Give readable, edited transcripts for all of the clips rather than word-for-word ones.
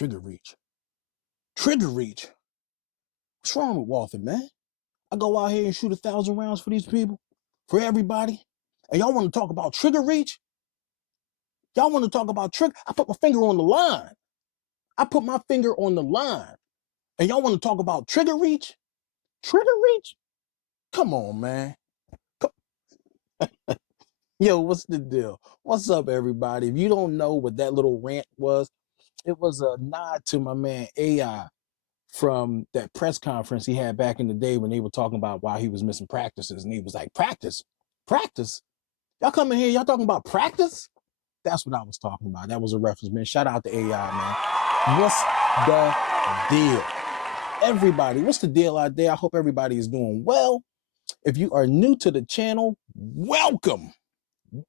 Trigger reach. Trigger reach. What's wrong with Walther, man? I go out here and shoot 1,000 rounds for these people, for everybody. And y'all want to talk about trigger reach? Y'all want to talk about trigger? I put my finger on the line. I put my finger on the line. And y'all want to talk about trigger reach? Trigger reach? Come on, man. Yo, what's the deal? What's up, everybody? If you don't know what that little rant was, it was a nod to my man AI from that press conference he had back in the day when they were talking about why he was missing practices. And he was like, practice? Practice? Y'all come in here, y'all talking about practice? That's what I was talking about. That was a reference, man. Shout out to AI, man. What's the deal? Everybody, what's the deal out there? I hope everybody is doing well. If you are new to the channel, welcome.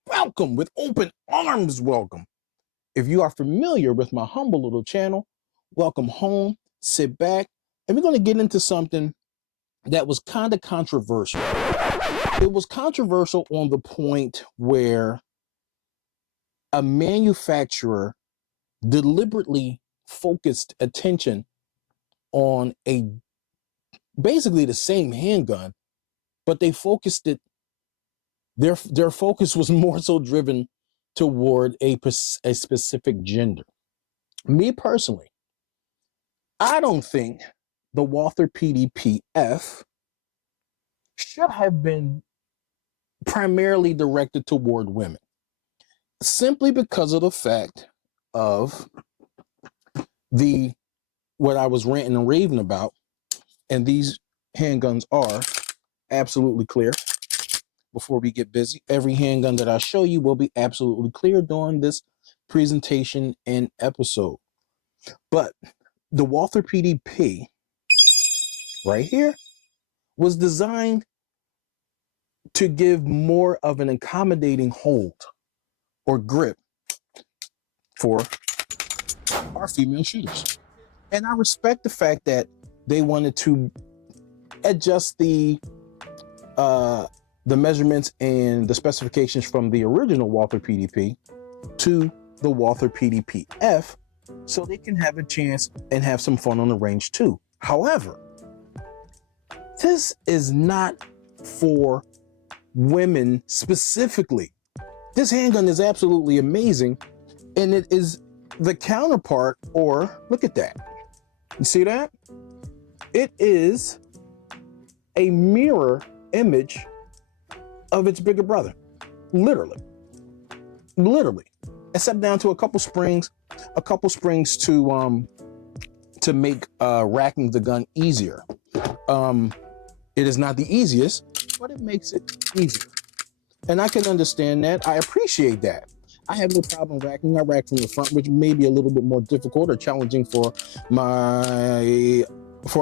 Welcome with open arms, welcome. If you are familiar with my humble little channel, welcome home, sit back, and we're going to get into something that was kind of controversial. It was controversial on the point where a manufacturer deliberately focused attention on basically the same handgun, but they focused it, their focus was more so driven toward a specific gender. Me personally, I don't think the Walther PDP-F should have been primarily directed toward women, simply because of the fact of what I was ranting and raving about. And these handguns are absolutely clear. Before we get busy, every handgun that I show you will be absolutely clear during this presentation and episode. But the Walther PDP right here was designed to give more of an accommodating hold or grip for our female shooters. And I respect the fact that they wanted to adjust the measurements and the specifications from the original Walther PDP to the Walther PDP-F so they can have a chance and have some fun on the range too. However, this is not for women specifically. This handgun is absolutely amazing, and it is the counterpart, or look at that. You see that? It is a mirror image of its bigger brother. Literally, except down to a couple springs to make racking the gun easier. It is not the easiest, but it makes it easier. And I can understand that. I appreciate that. I have no problem racking. I rack from the front, which may be a little bit more difficult or challenging for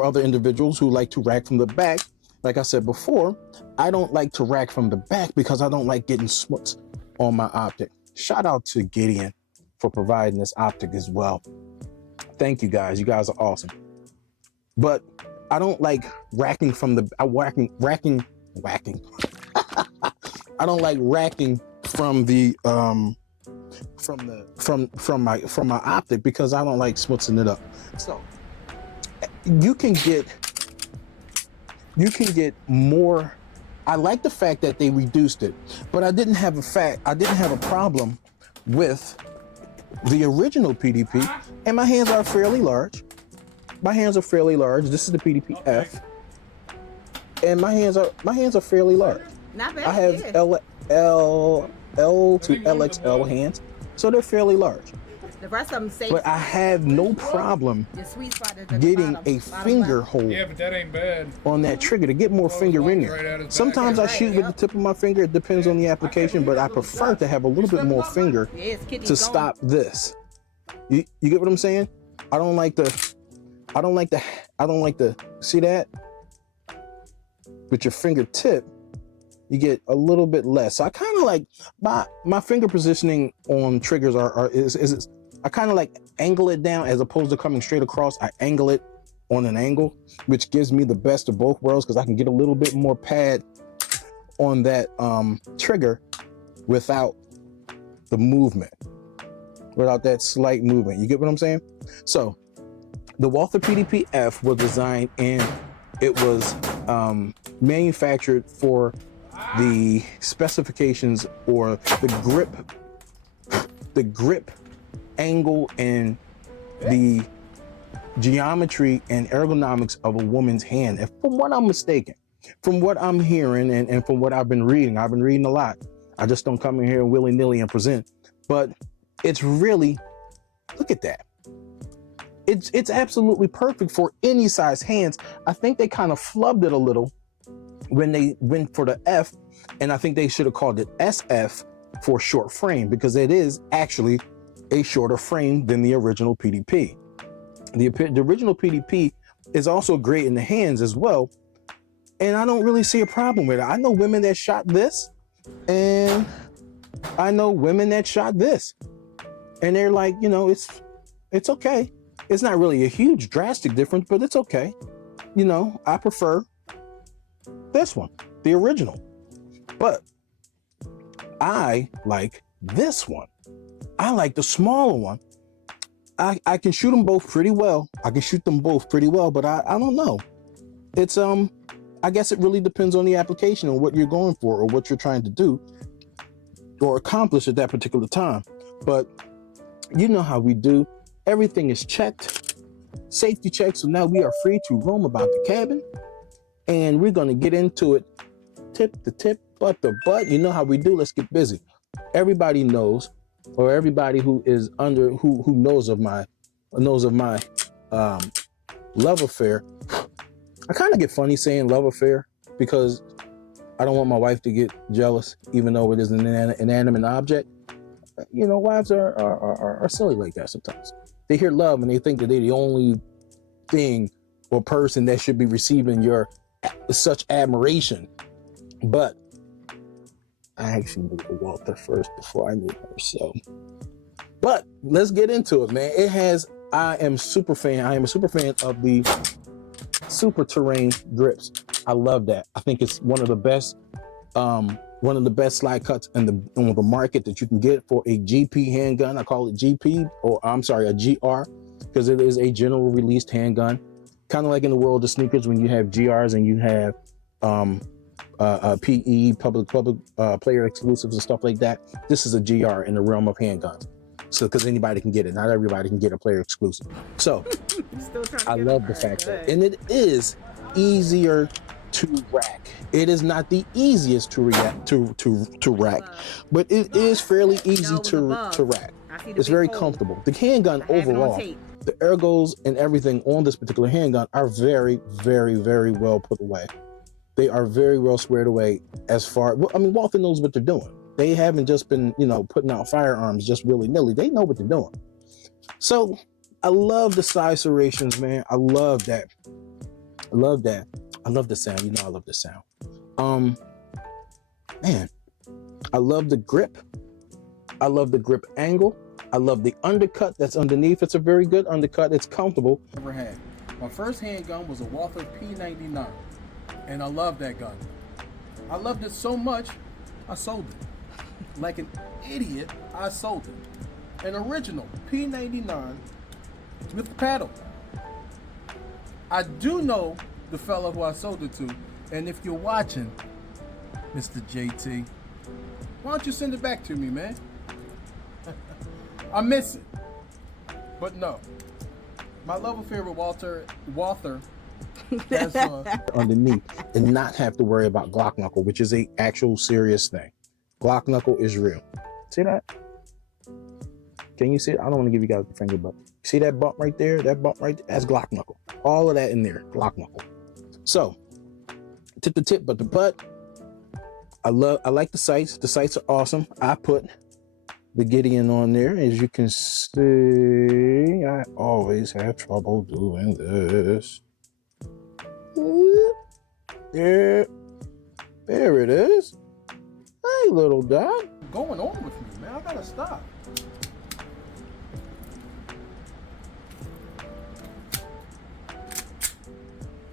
other individuals who like to rack from the back. Like I said before, I don't like to rack from the back because I don't like getting smuts on my optic. Shout out to Gideon for providing this optic as well. Thank you guys. You guys are awesome. But I don't like racking from the racking. I don't like racking from the from my optic because I don't like smutsing it up. So you can get more. I like the fact that they reduced it, but I didn't have a problem with the original PDP, and my hands are fairly large. This is the PDP-F, and my hands are fairly large. Not bad. I have L to LXL hands, so they're fairly large. The rest of them safe. But I have no problem getting a finger hold but that ain't bad. on that trigger to get more finger in there. Sometimes I shoot with the tip of my finger. It depends on the application, but I prefer to have a little bit more finger to stop this. You get what I'm saying? I don't like the, see that? With your fingertip, you get a little bit less. So I kind of like, my finger positioning on triggers is I kind of like angle it down as opposed to coming straight across. I angle it on an angle, which gives me the best of both worlds because I can get a little bit more pad on that trigger without the movement. without that slight movement. You get what I'm saying? So the Walther PDP-F was designed and it was manufactured for the specifications or the grip angle and the geometry and ergonomics of a woman's hand. And from what I'm mistaken, from what I'm hearing and from what I've been reading a lot. I just don't come in here willy-nilly and present, but it's really, look at that. It's absolutely perfect for any size hands. I think they kind of flubbed it a little when they went for the F, and I think they should have called it SF for short frame, because it is actually a shorter frame than the original PDP. The original PDP is also great in the hands as well, and I don't really see a problem with it. I know women that shot this, and I know women that shot this, and they're like, you know, it's okay. It's not really a huge drastic difference, but it's okay. You know, I prefer this one, the original, but I like this one. I like the smaller one. I can shoot them both pretty well. But I don't know. It's, I guess it really depends on the application and what you're going for or what you're trying to do or accomplish at that particular time. But you know how we do. Everything is checked, safety checked. So now we are free to roam about the cabin, and we're going to get into it. Tip to tip, butt to butt. You know how we do. Let's get busy. Everybody knows, or everybody who is under, who knows of my love affair. I kind of get funny saying love affair because I don't want my wife to get jealous, even though it is an inanimate object. You know, wives are silly like that sometimes. They hear love and they think that they're the only thing or person that should be receiving your such admiration. But I actually knew Walther first before I knew her. So, but let's get into it, man. I am a super fan of the super terrain grips. I love that. I think it's one of the best slide cuts on the market that you can get for a GP handgun. I call it GP, or I'm sorry, a GR, because it is a general released handgun. Kind of like in the world of sneakers when you have GRs and you have PE, public player exclusives and stuff like that. This is a GR in the realm of handguns. So, because anybody can get it, not everybody can get a player exclusive. So, I love the fact that, and it is easier to rack. It is not the easiest to rack, but it is fairly easy to rack. It's very comfortable. The handgun overall, the ergos and everything on this particular handgun are very, very, very well put away. They are very well squared away as far, I mean, Walther knows what they're doing. They haven't just been, you know, putting out firearms just willy-nilly. They know what they're doing. So I love the size serrations, man. I love that. I love that. I love the sound. You know, I love the sound. Man, I love the grip. I love the grip angle. I love the undercut that's underneath. It's a very good undercut. It's comfortable. Ever had. My first handgun was a Walther P99, and I love that gun. I loved it so much, I sold it. Like an idiot, I sold it. An original P99 with the paddle. I do know the fella who I sold it to, and if you're watching, Mr. JT, why don't you send it back to me, man? I miss it. But no, my love affair with Walther has underneath and not have to worry about Glock knuckle, which is a actual serious thing. Glock knuckle is real. See that? Can you see it? I don't want to give you guys a finger, but see that bump right there? That bump right there? That's Glock knuckle. All of that in there, Glock knuckle. So, tip to tip, but the butt. I like the sights. The sights are awesome. I put the Gideon on there. As you can see, I always have trouble doing this. There it is. Hey, little dog. Going on with me, man. I gotta stop.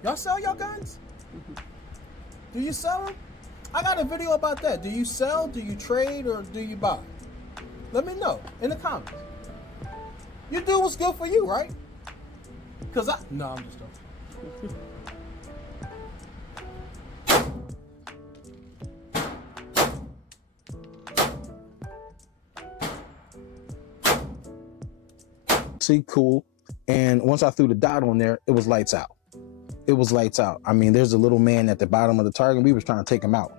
Y'all sell your guns? Do you sell them? I got a video about that. Do you sell, do you trade, or do you buy? Let me know in the comments. You do what's good for you, right? Cause no, I'm just joking. See, cool. And once I threw the dot on there, it was lights out. It was lights out. I mean, there's a little man at the bottom of the target. We was trying to take him out,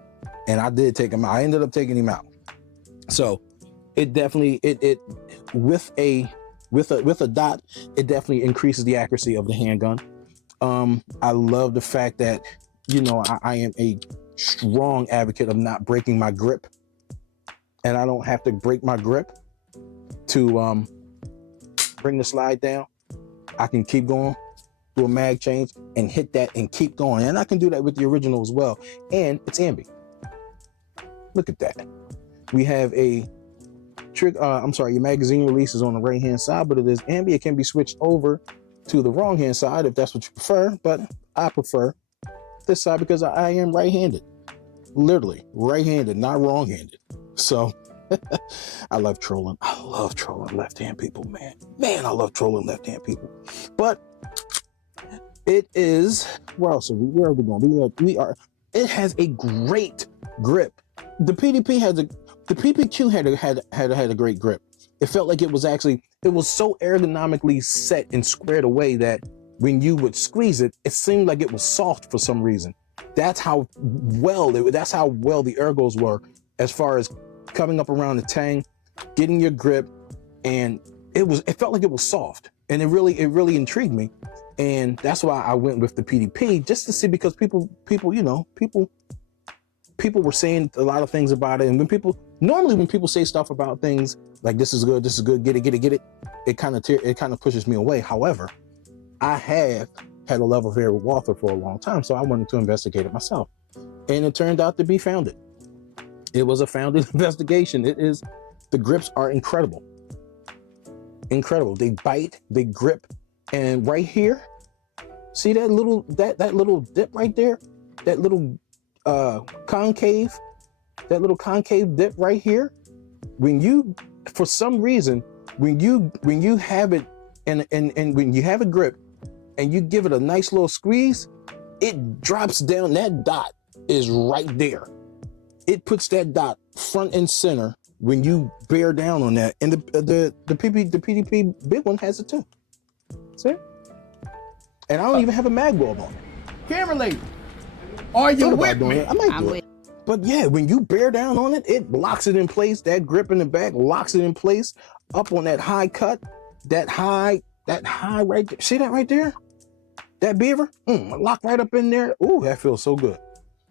and I did take him out. I ended up taking him out. So it definitely with a dot, it definitely increases the accuracy of the handgun. I love the fact that, you know, I am a strong advocate of not breaking my grip, and I don't have to break my grip to bring the slide down. I can keep going, do a mag change, and hit that and keep going. And I can do that with the original as well. And it's ambi. Look at that. We have a your magazine release is on the right hand side, but it is ambi. It can be switched over to the wrong hand side if that's what you prefer, but I prefer this side because I am right-handed. Literally right-handed, not wrong-handed. So I love trolling. I love trolling left-hand people, man. Man, I love trolling left-hand people. But it is, where else are we? Where are we going? It has a great grip. The PDP has the PPQ had a great grip. It felt like it was so ergonomically set and squared away that when you would squeeze it, it seemed like it was soft for some reason. That's how well the ergos were as far as coming up around the tang, getting your grip, and it felt like it was soft, and it really intrigued me, and that's why I went with the PDP, just to see, because people were saying a lot of things about it, and when people say stuff about things like this is good, get it, it kind of pushes me away. However, I have had a love affair with Walther for a long time, so I wanted to investigate it myself, and it turned out to be founded. It was a founded investigation. The grips are incredible. Incredible. They bite, they grip, and right here, see that little dip right there? That little concave dip right here? For some reason, when you have it and when you have a grip and you give it a nice little squeeze, it drops down. That dot is right there. It puts that dot front and center when you bear down on that. And the PDP big one has it too. See? And I don't even have a mag bulb on it. Camera lady, are you with me? I might do it. But yeah, when you bear down on it, it locks it in place. That grip in the back locks it in place up on that high cut, that high right there. See that right there? That beaver, lock right up in there. Ooh, that feels so good.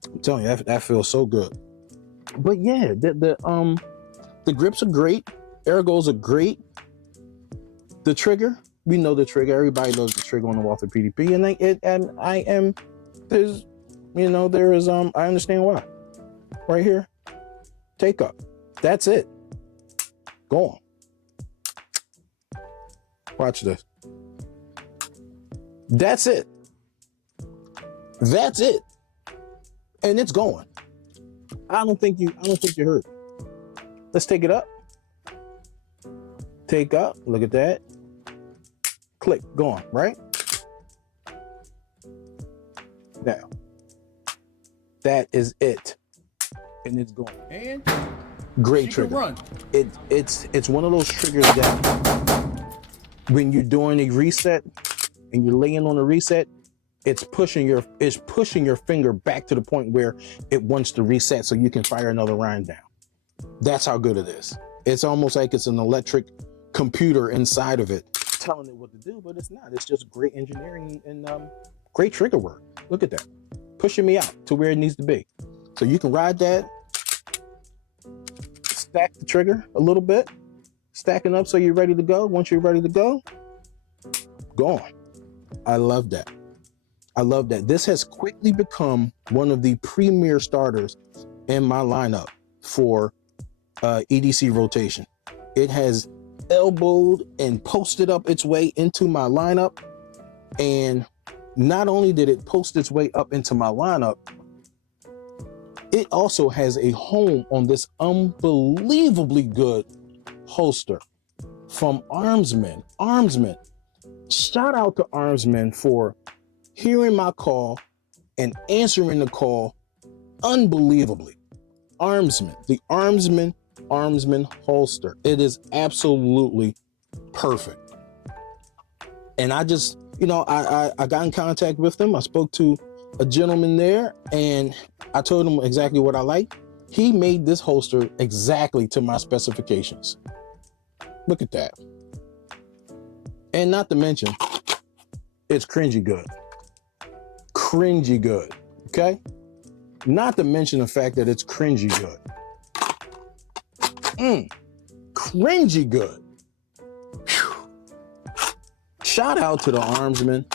I'm telling you, that feels so good. But yeah, the grips are great. Ergos are great. The trigger, we know the trigger. Everybody knows the trigger on the Walther PDP, I understand why. Right here, take up. That's it. Go on. Watch this. That's it. That's it. And it's going. I don't think you heard. Let's take it up. Take up. Look at that. Click. Going, right? Now. That is it. And it's going. And great trigger. Run. It's one of those triggers that when you're doing a reset and you're laying on a reset, it's pushing your finger back to the point where it wants to reset so you can fire another round down. That's how good it is. It's almost like it's an electric computer inside of it telling it what to do, but it's not. It's just great engineering and great trigger work. Look at that. Pushing me out to where it needs to be. So you can ride that, stack the trigger a little bit, stacking up so you're ready to go. Once you're ready to go, go on. I love that. I love that. This has quickly become one of the premier starters in my lineup for EDC rotation. It has elbowed and posted up its way into my lineup. And not only did it post its way up into my lineup, it also has a home on this unbelievably good holster. from Armsman. Armsman. Shout out to Armsman for hearing my call and answering the call unbelievably. Armsman, the Armsman holster. It is absolutely perfect. And I just, I got in contact with them. I spoke to a gentleman there and I told him exactly what I like. He made this holster exactly to my specifications. Look at that. And not to mention, it's cringy good. Cringy good, okay? Not to mention the fact that it's cringy good. Cringy good. Whew. Shout out to the Armsman.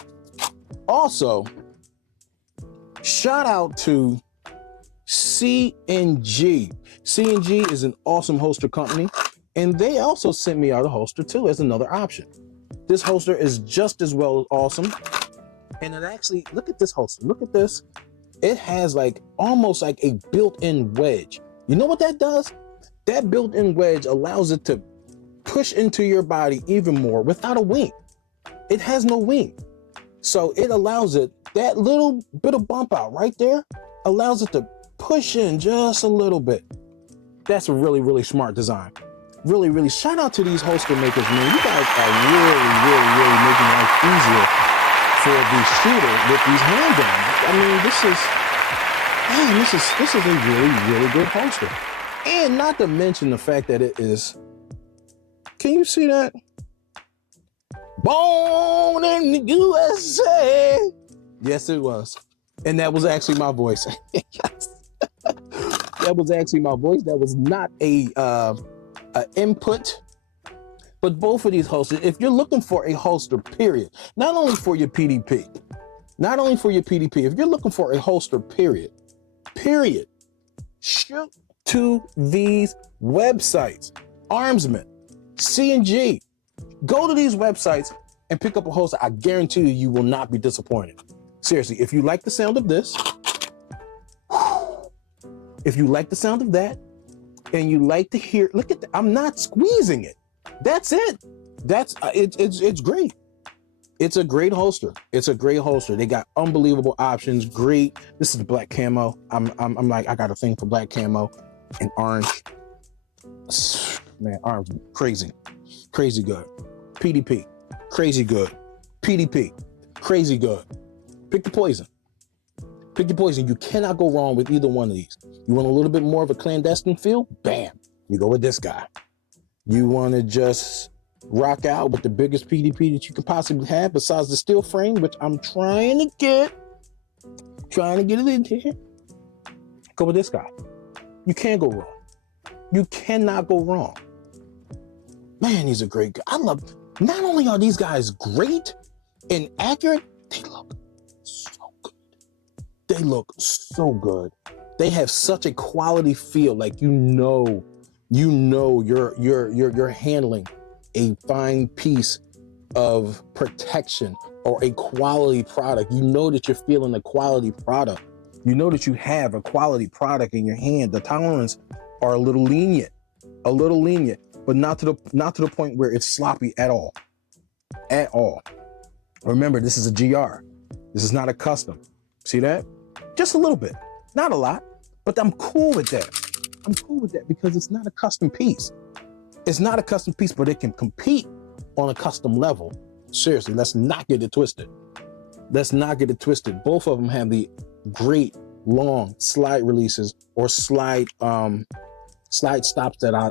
Also, shout out to C&G. C&G is an awesome holster company, and they also sent me out a holster too as another option. This holster is just as well awesome. And it actually, look at this holster. Look at this. It has almost like a built-in wedge. You know what that does? That built-in wedge allows it to push into your body even more without a wing. It has no wing. So it allows it, that little bit of bump out right there, allows it to push in just a little bit. That's a really, really smart design. Really, really, shout out to these holster makers, man. You guys are really, really, really making life easier for the shooter with these handguns. I mean, this is a really, really good holster. And not to mention the fact that it is, can you see that? Born in the USA. Yes, it was. And that was actually my voice. Yes. That was actually my voice. That was not a input. But both of these holsters, if you're looking for a holster, period, not only for your PDP, if you're looking for a holster, period, shoot to these websites. Armsman, C&G. Go to these websites and pick up a holster. I guarantee you will not be disappointed. Seriously, if you like the sound of this, if you like the sound of that, and you like to hear, look at that, I'm not squeezing it. That's it. It's great. It's a great holster. It's a great holster. They got unbelievable options. Great. This is the black camo. I'm like, I got a thing for black camo and orange. Man, orange, crazy good. PDP, crazy good. PDP, crazy good. Pick your poison. Pick your poison. You cannot go wrong with either one of these. You want a little bit more of a clandestine feel? Bam. You go with this guy. You want to just rock out with the biggest PDP that you could possibly have besides the steel frame, which I'm trying to get it in here. Go with this guy. You can't go wrong. You cannot go wrong. Man, he's a great guy. I love, not only are these guys great and accurate, they look so good. They look so good. They have such a quality feel, like you're handling a fine piece of protection or a quality product. You know that you're feeling a quality product. You know that you have a quality product in your hand. The tolerance are a little lenient, but not to the point where it's sloppy at all. At all. Remember, this is a GR. This is not a custom. See that? Just a little bit, not a lot, but I'm cool with that. I'm cool with that because it's not a custom piece. It's not a custom piece, but it can compete on a custom level. Seriously, let's not get it twisted. Let's not get it twisted. Both of them have the great long slide releases or slide stops that I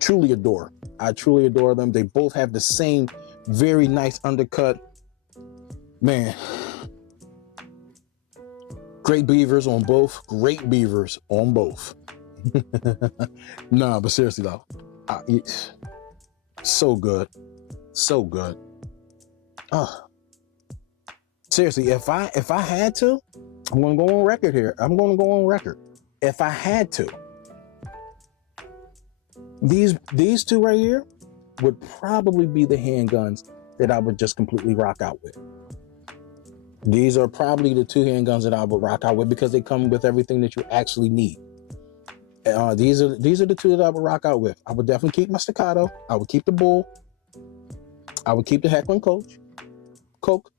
truly adore. I truly adore them. They both have the same very nice undercut. Man, great beavers on both. Great beavers on both. Nah, but seriously though, so good, so good. Seriously, if I had to, I'm gonna go on record here. I'm gonna go on record. If I had to, these two right here would probably be the handguns that I would just completely rock out with. These are probably the two handguns that I would rock out with because they come with everything that you actually need. These are the two that I would rock out with. I would definitely keep my staccato. I would keep the bull, I would keep the heckling Coke.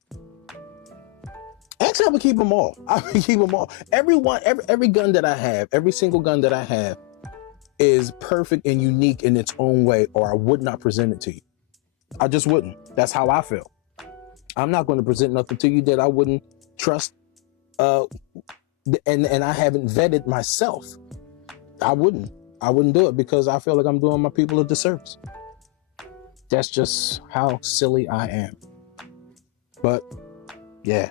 Actually, I would keep them all. I would keep them all. Every gun that I have, every single gun that I have is perfect and unique in its own way, or I would not present it to you. I just wouldn't. That's how I feel. I'm not going to present nothing to you that I wouldn't trust, and I haven't vetted myself. I wouldn't do it because I feel like I'm doing my people a disservice. That's just how silly I am. But yeah,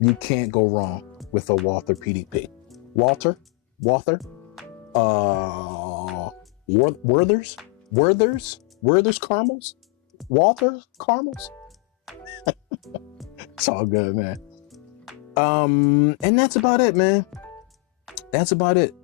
you can't go wrong with a Walther PDP. Walther, Werther's caramels, Walther caramels. It's all good, man. And that's about it, man. That's about it.